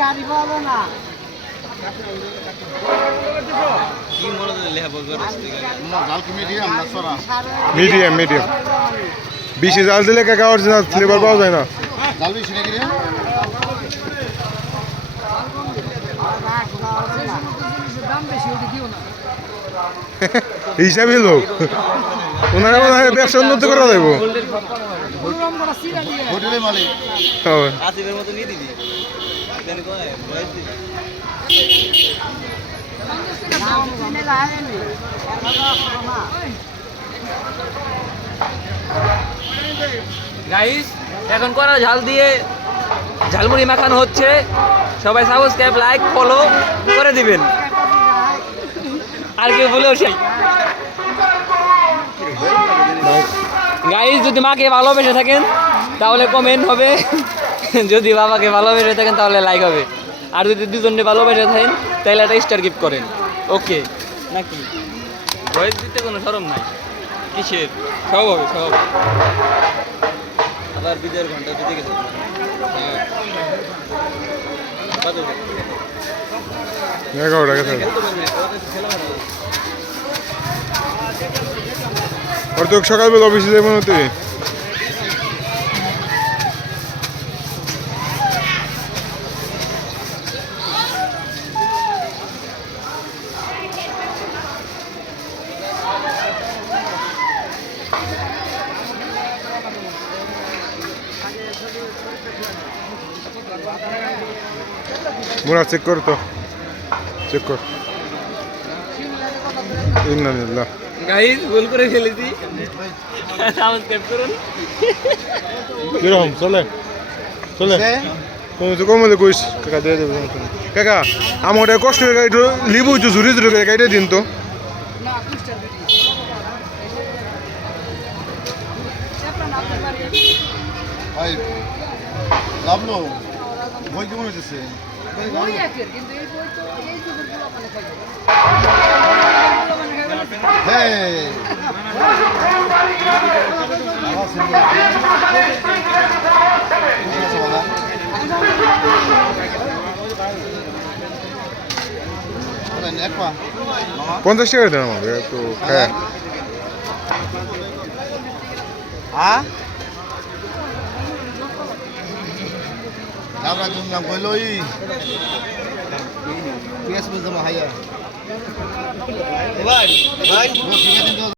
গাড়ি পাবো না মিডিয়াম মিডিয়াম বেশি জাল দিলে কাকা অরিজিনাল ফ্লেভার পাওয়া যায় না। জাল বেশি নাকি রে? হিসাবে লোক ওনারা মনে হয় ব্যবসা উন্নত করা যাবো। হোটেলের মালিক আসিফের মতো নিয়ে দিবি গাইস এখন করা ঝাল দিয়ে ঝালমুড়ি মাখানো হচ্ছে। সবাই সাবস্ক্রাইব লাইক ফলো করে দিবেন। আর কেউ বলেও সেই গাইস যদি মাকে ভালোবেসে থাকেন তাহলে কমেন্ট হবে, যদি বাবাকে ভালোবেসে থাকেন তাহলে লাইক হবে, আর যদি দুজনকে ভালোবেসে থাকেন তাহলে একটা স্টার গিফট করেন। ওকে নাকি ভয়েস দিতে কোনো শরম নাই, কিসের সব হবে সব হবে। আবার বিজয়ের ঘন্টা দিতে গেছে। হ্যাঁ 11 টাকা আর তো সকালবেলা অফিসে যাবো না তুই? মুরা চেক কর তো, চেক কর। ইন্নালিল্লাহ গাইস ভুল করে ফেলেছি, সাবস্ক্রাইব করুন। কিরকম চলে চলে তুমি তো কমলে কইস কাকা দিয়ে দেবে কাকা আমার কষ্ট করে একটু লিবু একটু ঝুড়ি ঝুড়ি করে কাইটে দিন তো। ভাই লাভলো বই কেমন হইতেছে? এক পা 50 টাকা দেন আমাকে তো হ্যাঁ। আমরা তুমি কইলো পেঁয়াজ বুঝলাম হাইয়া ভাই ভাই